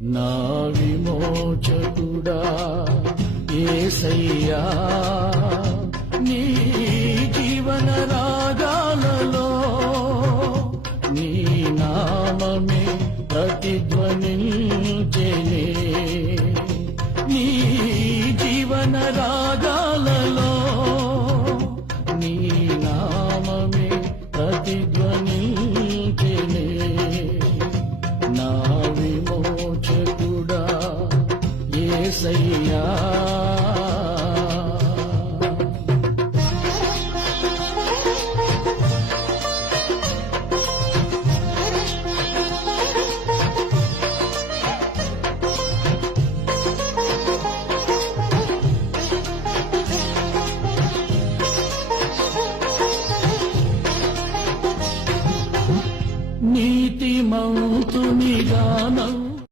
నా విమోచకుడా యేసయ్యా, నీ జీవన రాగాలలో నీ నామమే ప్రతిధ్వనించెనే. నీ జీవన రాగాలలో నీ నామమే ప్రతిధ్వనించెనే. నా విమోచకుడా యేసయ్యా,